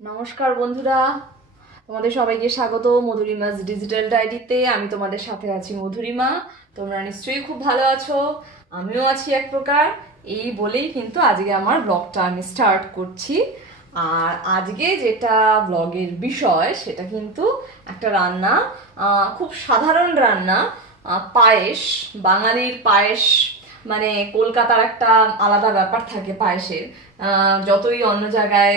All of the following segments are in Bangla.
নমস্কার বন্ধুরা। তোমাদের সবাইকে স্বাগত মধুরিমাস ডিজিটাল ডায়েরিতে। আমি তোমাদের সাথে আছি মধুরিমা। তোমরা নিশ্চয়ই খুব ভালো আছো। আমিও আছি এক প্রকার। এই বলেই কিন্তু আজকে আমার ব্লগটা আমি স্টার্ট করছি। আর আজকে যেটা ব্লগের বিষয়, সেটা কিন্তু একটা রান্না খুব সাধারণ রান্না পায়েস, বাঙালির পায়েস মানে কলকাতার একটা আলাদা ব্যাপার থাকে পায়েসের। যতই অন্য জায়গায়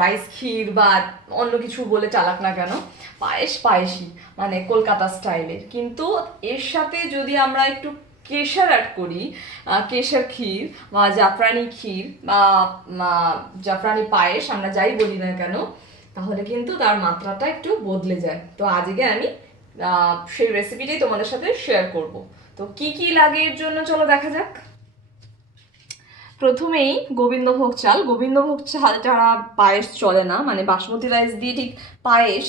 রাইস ক্ষীর বা অন্য কিছু বলে চালাক না কেন, পায়েস পায়েসই মানে কলকাতা স্টাইলের কিন্তু এর সাথে যদি আমরা একটু কেশর অ্যাড করি কেশর ক্ষীর বা জাফরানি ক্ষীর বা জাফরানি পায়েস, আমরা যাই বলি না কেন, তাহলে কিন্তু তার মাত্রাটা একটু বদলে যায়। তো আজকে আমি সেই রেসিপিটাই তোমাদের সাথে শেয়ার করব। তো কি কি লাগে এর জন্য চলো দেখা যাক। প্রথমেই গোবিন্দভোগ চাল। গোবিন্দভোগ চাল ছাড়া পায়েস চলে না মানে বাসমতি রাইস দিয়ে ঠিক পায়েস,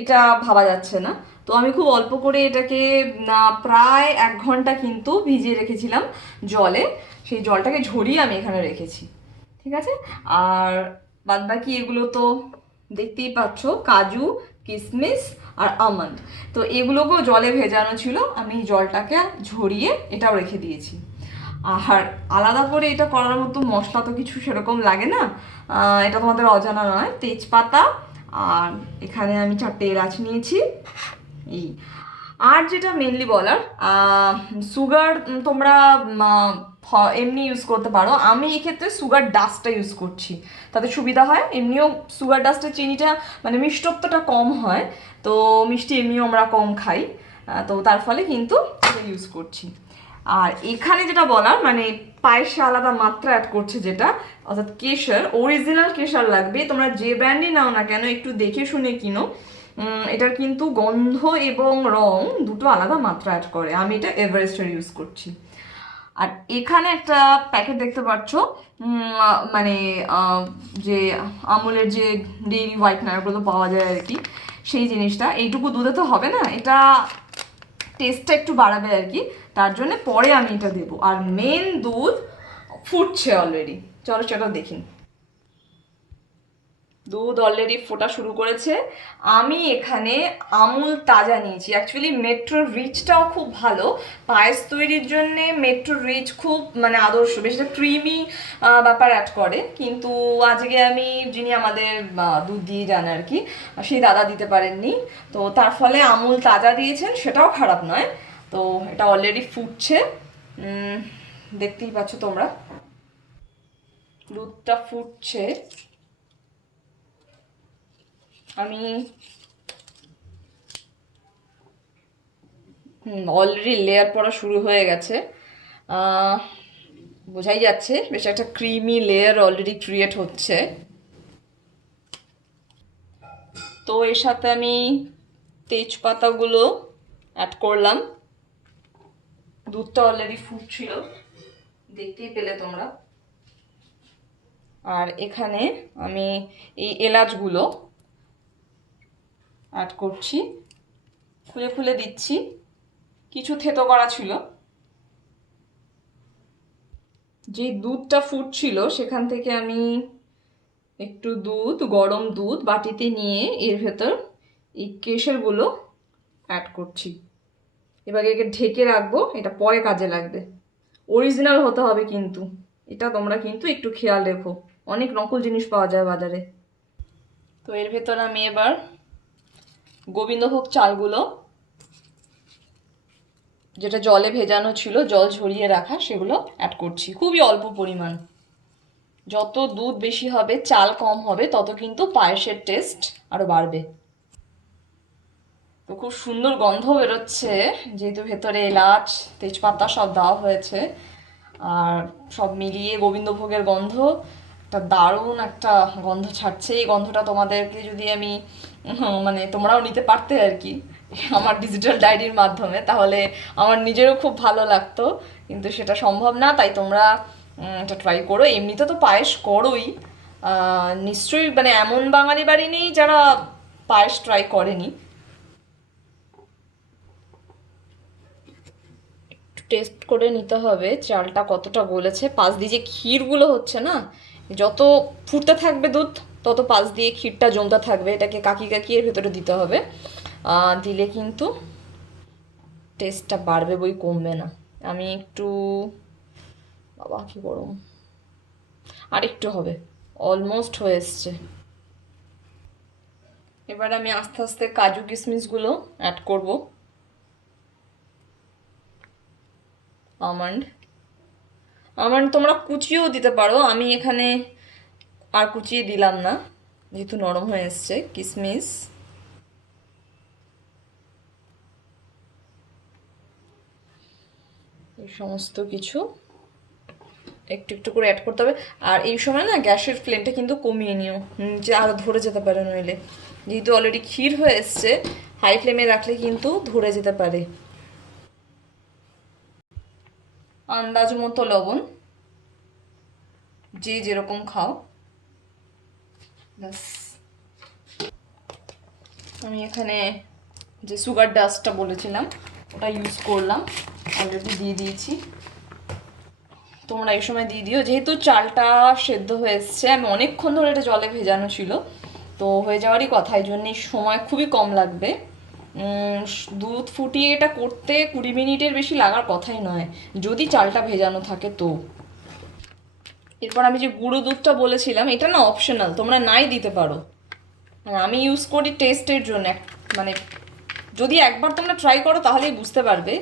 এটা ভাবা যাচ্ছে না। তো আমি খুব অল্প করে এটাকে প্রায় এক ঘণ্টা কিন্তু ভিজিয়ে রেখেছিলাম জলে। সেই জলটাকে ঝরিয়ে আমি এখানে রেখেছি। ঠিক আছে? আর বাদবাকি এগুলো তো দেখতেই পাচ্ছ, কাজু কিশমিশ আর আমন্ড। তো এগুলোকেও জলে ভেজানো ছিল। আমি জলটাকে ঝরিয়ে এটাও রেখে দিয়েছি। আর আলাদা করে এটা করার মতো মশলা তো কিছু সেরকম লাগে না। এটা তোমাদের অজানা নয়। তেজপাতা, আর এখানে আমি চারটে এলাচ নিয়েছি। এই। আর যেটা মেনলি বলার সুগার তোমরা এমনি ইউজ করতে পারো। আমি এক্ষেত্রে সুগার ডাস্টটা ইউজ করছি। তাতে সুবিধা হয়। এমনিও সুগার ডাস্টের চিনিটা মানে মিষ্টত্বটা কম হয়। তো মিষ্টি এমনিও আমরা কম খাই। তো তার ফলে কিন্তু ইউজ করছি। আর এখানে যেটা বলার মানে পায়েসে আলাদা মাত্রা অ্যাড করছে যেটা, অর্থাৎ কেশর অরিজিনাল কেশর লাগবে। তোমরা যে ব্র্যান্ডই নাও না কেন, একটু দেখে শুনে কিনো। এটার কিন্তু গন্ধ এবং রং দুটো আলাদা মাত্রা অ্যাড করে। আমি এটা এভারেস্টের ইউজ করছি। আর এখানে একটা প্যাকেট দেখতে পাচ্ছ মানে যে আমুলের যে ডেইলি হোয়াইটনারগুলো পাওয়া যায় আর কি, সেই জিনিসটা। এইটুকু দুধে তো হবে না। এটা টেস্টটা একটু বাড়াবে আর কি, তার জন্য পরে আমি এটা দেবো। আর মেন দুধ ফুটছে অলরেডি চলো সেটা দেখি। দুধ অলরেডি ফোটা শুরু করেছে। আমি এখানে আমুল তাজা নিয়েছি। অ্যাকচুয়ালি মেট্রো রিচটাও খুব ভালো। পায়েস তৈরির জন্য মেট্রো রিচ খুব মানে আদর্শ। বেশি ক্রিমি ব্যাপার অ্যাড করে। কিন্তু আজকে আমি, যিনি আমাদের দুধ দিয়ে যান আর কি, সেই দাদা দিতে পারেননি। তো তার ফলে আমুল তাজা দিয়েছেন, সেটাও খারাপ নয়। তো এটা অলরেডি ফুটছে। দেখতেই পাচ্ছ তোমরা। দুধটা ফুটছে। আমি অলরেডি লেয়ার পড়া শুরু হয়ে গেছে। বোঝাই যাচ্ছে, বেশ একটা ক্রিমি লেয়ার অলরেডি ক্রিয়েট হচ্ছে। তো এর সাথে আমি তেজপাতাগুলো অ্যাড করলাম। দুধটা অলরেডি ফুটছিল দেখতেই পেলে তোমরা। আর এখানে আমি এই এলাচগুলো অ্যাড করছি। খুলে খুলে দিচ্ছি। কিছু থেতো করা ছিল। যে দুধটা ফুটছিল, সেখান থেকে আমি একটু দুধ, গরম দুধ বাটিতে নিয়ে এর ভেতর এই কেশরগুলো অ্যাড করছি। এবার একে ঢেকে রাখব, এটা পরে কাজে লাগবে। অরিজিনাল হতে হবে কিন্তু। এটা তোমরা কিন্তু একটু খেয়াল রেখো। অনেক নকল জিনিস পাওয়া যায় বাজারে। তো এর ভেতর আমি এবার গোবিন্দভোগ চালগুলো, যেটা জলে ভেজানো ছিল, জল ঝরিয়ে রাখা, সেগুলো অ্যাড করছি। খুবই অল্প পরিমাণ। যত দুধ বেশি হবে, চাল কম হবে, তত কিন্তু পায়েসের টেস্ট আরও বাড়বে। তো খুব সুন্দর গন্ধ বেরোচ্ছে, যেহেতু ভেতরে এলাচ, তেজপাতা সব দেওয়া হয়েছে। আর সব মিলিয়ে গোবিন্দভোগের গন্ধ একটা দারুণ একটা গন্ধ ছাড়ছে। এই গন্ধটা তোমাদেরকে যদি আমি মানে তোমরাও নিতে পারতে আর কি, আমার ডিজিটাল ডায়েরির মাধ্যমে, তাহলে আমার নিজেরও খুব ভালো লাগতো। কিন্তু সেটা সম্ভব না, তাই তোমরা এটা ট্রাই করো। এমনিতে তো পায়েস করোই। নিশ্চয়ই মানে এমন বাঙালি বাড়ি নেই যারা পায়েস ট্রাই করেনি। টেস্ট করে নিতে হবে, চালটা কতটা গলেছে। পাশ দিয়ে যে ক্ষীরগুলো হচ্ছে না যত ফুটতে থাকবে দুধ, তত পাশ দিয়ে ক্ষীরটা জমতে থাকবে। এটাকে কাকি কাকি এর ভেতরে দিতে হবে। দিলে কিন্তু টেস্টটা বাড়বে বই কমবে না। আমি একটু, বাবা কি গরম। আর একটু হবে। অলমোস্ট হয়ে এসছে। এবার আমি আস্তে আস্তে কাজু কিশমিশগুলো অ্যাড করব। আমন্ড আমন্ড তোমরা কুচিও দিতে পারো। আমি এখানে আর কুচিয়ে দিলাম না। যেহেতু নরম হয়ে এসছে কিশমিশ এই সমস্ত কিছু একটু একটু করে অ্যাড করতে হবে। আর এই সময় না গ্যাসের ফ্লেমটা কিন্তু কমিয়ে নিও। যে আরও ধরে যেতে পারে নইলে। যেহেতু অলরেডি ক্ষীর হয়ে এসছে হাই ফ্লেমে রাখলে কিন্তু ধরে যেতে পারে। আন্দাজ মতো লবণ। যে যেরকম খাও। ব্যাস। আমি এখানে যে সুগার ডাস্টটা বলেছিলাম, ওটা ইউজ করলাম। অলরেডি দিয়ে দিয়েছি। তোমরা এই সময় দিয়ে দিও। যেহেতু চালটা সেদ্ধ হয়ে এসছে, আমি অনেকক্ষণ ধরে এটা জলে ভেজানো ছিল। তো হয়ে যাওয়ারই কথা, এই জন্যে সময় খুবই কম লাগবে। দুধ ফুটিয়ে এটা করতে কুড়ি মিনিটের বেশি লাগার কথাই নয়। যদি চালটা ভেজানো থাকে তো। এরপর আমি যে গুঁড়ো দুধটা বলেছিলাম, এটা না অপশনাল তোমরা নাই দিতে পারো। মানে আমি ইউজ করি টেস্টের জন্য মানে যদি একবার তোমরা ট্রাই করো, তাহলেই বুঝতে পারবে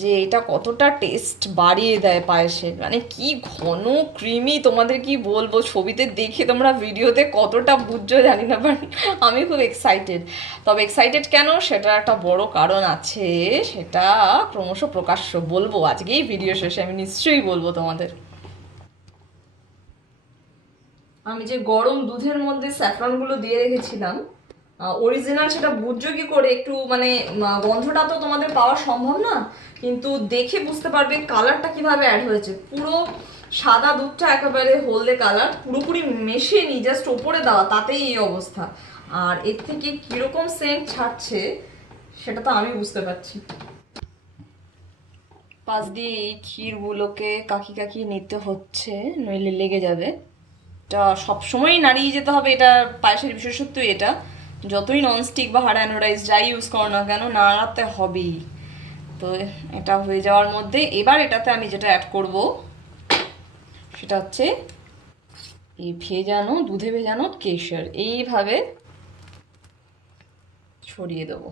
যে এটা কতটা টেস্ট বাড়িয়ে দেয় পায়েসের। মানে কি ঘন ক্রিমি তোমাদের কি বলব? ছবিতে দেখে তোমরা ভিডিওতে কতটা বুঝছ জানি না বাট আমি খুব এক্সাইটেড তবে এক্সাইটেড কেন? সেটা একটা বড় কারণ আছে, সেটা ক্রমশ প্রকাশ্য বলব। আজকেই ভিডিও শেষে আমি নিশ্চয়ই বলব তোমাদের। আমি যে গরম দুধের মধ্যে স্যাফরনগুলো দিয়ে রেখেছিলাম অরিজিনাল সেটা বুঝছ কি করে একটু মানে গন্ধটা তো তোমাদের পাওয়া সম্ভব না, কিন্তু দেখে বুঝতে পারবে কালারটা কীভাবে অ্যাড হয়েছে। পুরো সাদা দুধটা একেবারে হলদে কালার পুরোপুরি মেশে নি জাস্ট ওপরে দেওয়া, তাতেই এই অবস্থা। আর এর থেকে কীরকম সেন্ট ছাড়ছে, সেটা তো আমি বুঝতে পারছি। পাশ দিয়ে এই ক্ষীরগুলোকে কাকি কাকি নিতে হচ্ছে, নইলে লেগে যাবে। এটা সবসময়ই নাড়িয়ে যেতে হবে, এটা পায়েসের বিশেষত্ব এটা। যতই ননস্টিক বা হার্ড অ্যানোডাইজ যাই ইউজ করো না কেন, নাড়াতে হবেই। তো এটা হয়ে যাওয়ার মধ্যে এবার এটাতে আমি যেটা অ্যাড করব, সেটা হচ্ছে এই ভেজানো, দুধে ভেজানো কেশর। এইভাবে ছড়িয়ে দেবো।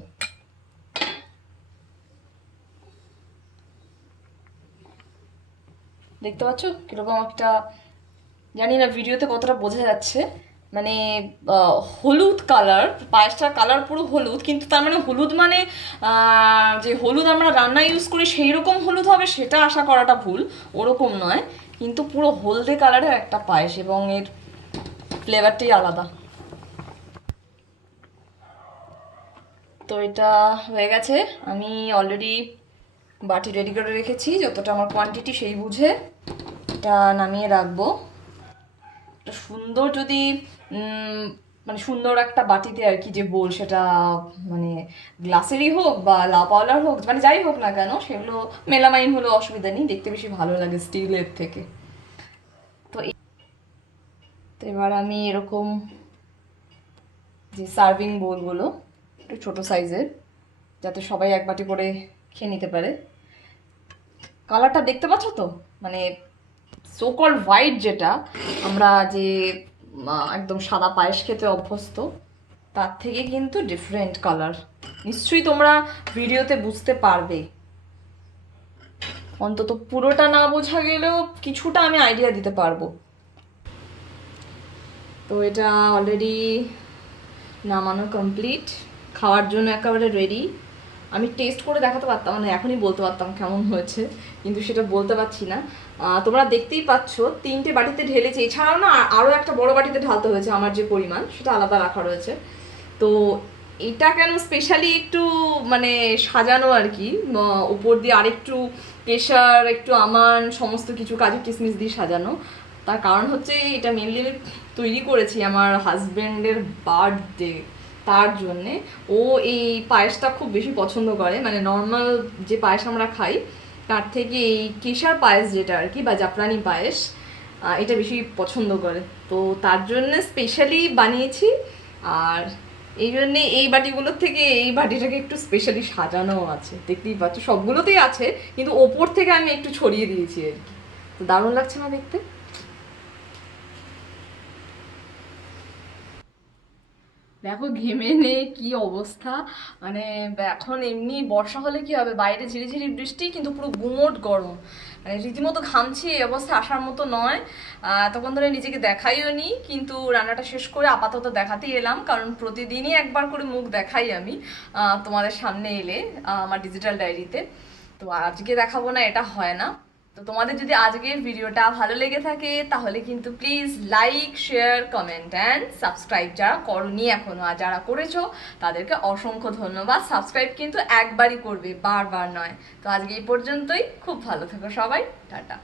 দেখতে পাচ্ছ কীরকম একটা, জানি না ভিডিওতে কতটা বোঝা যাচ্ছে। মানে হলুদ কালার, পায়েসটার কালার পুরো হলুদ, কিন্তু তার মানে হলুদ মানে যে হলুদ আমরা রান্না ইউজ করি সেই রকম হলুদ হবে সেটা আশা করাটা ভুল, ওরকম নয়। কিন্তু পুরো হলদে কালারের একটা পায়েস এবং এর ফ্লেভারটাই আলাদা। তো এটা হয়ে গেছে। আমি অলরেডি বাটি রেডি করে রেখেছি, যতটা আমার কোয়ান্টিটি সেই বুঝে এটা নামিয়ে রাখব। সুন্দর যদি মানে সুন্দর একটা বাটিতে আর কি যে বোল সেটা মানে গ্লাসেরই হোক বা লাপাওয়ালার হোক মানে যাই হোক না কেন, সেগুলো মেলামাইন হলেও অসুবিধা নেই, দেখতে বেশি ভালো লাগে স্টিলের থেকে। তো তো এবার আমি এরকম যে সার্ভিং বোলগুলো, একটু ছোটো সাইজের, যাতে সবাই এক বাটি করে খেয়ে নিতে পারে। কালারটা দেখতে পাচ্ছ তো? মানে সোকল হোয়াইট যেটা, আমরা যে একদম সাদা পায়েস খেতে অভ্যস্ত, তার থেকে কিন্তু ডিফারেন্ট কালার নিশ্চয়ই তোমরা ভিডিওতে বুঝতে পারবে। অন্তত পুরোটা না বোঝা গেলেও কিছুটা আমি আইডিয়া দিতে পারব। তো এটা অলরেডি নামানো কমপ্লিট খাওয়ার জন্য একেবারে রেডি আমি টেস্ট করে দেখাতে পারতাম মানে এখনই বলতে পারতাম কেমন হয়েছে, কিন্তু সেটা বলতে পারছি না। তোমরা দেখতেই পাচ্ছ, তিনটে বাটিতে ঢেলেছি, এছাড়াও না আরও একটা বড় বাটিতে ঢালতে হয়েছে আমার যে পরিমাণ, সেটা আলাদা রাখা রয়েছে। তো এটা কেন স্পেশালি একটু মানে সাজানো আর কি উপর দিয়ে আরেকটু কেশার একটু আমান, সমস্ত কিছু কাজু কিসমিস দিয়ে সাজানো। তার কারণ হচ্ছে এটা মেনলি তৈরি করেছি আমার হাজব্যান্ডের বার্থডে তার জন্যে। ও এই পায়েসটা খুব বেশি পছন্দ করে। মানে নর্মাল যে পায়েস আমরা খাই, তার থেকে এই কেশার পায়েস যেটা আর কি, বা জাফরানি পায়েস এটা বেশি পছন্দ করে। তো তার জন্য স্পেশালি বানিয়েছি। আর এই জন্যে এই বাটিগুলোর থেকে এই বাটিটাকে একটু স্পেশালি সাজানো আছে। দেখতেই পাচ্ছ, সবগুলোতেই আছে, কিন্তু ওপর থেকে আমি একটু ছড়িয়ে দিয়েছি আর কি। তো দারুণ লাগছে না দেখতে? দেখো ঘেমে নে কি অবস্থা? মানে এখন এমনি বর্ষা হলে কি হবে? বাইরে ঝিরিঝিরি বৃষ্টি, কিন্তু পুরো গুমোট গরম। মানে রীতিমতো ঘামছি, এই অবস্থা আসার মতো নয়। তখন ধরে নিজেকে দেখাইও নি, কিন্তু রান্নাটা শেষ করে আপাতত দেখাতেই এলাম, কারণ প্রতিদিনই একবার করে মুখ দেখাই আমি তোমাদের সামনে এলে আমার ডিজিটাল ডায়েরিতে তো আজকে দেখাবো না, এটা হয় না। তো তোমাদের যদি আজকের ভিডিওটা ভালো লেগে থাকে, তাহলে কিন্তু please like share comment and subscribe যারা করনি এখনও আর যারা করেছ, তাদেরকে অসংখ্য ধন্যবাদ। সাবস্ক্রাইব কিন্তু একবারই করবে, বারবার নয়। তো আজকে এই পর্যন্তই। খুব ভালো থেকো সবাই। টাটা।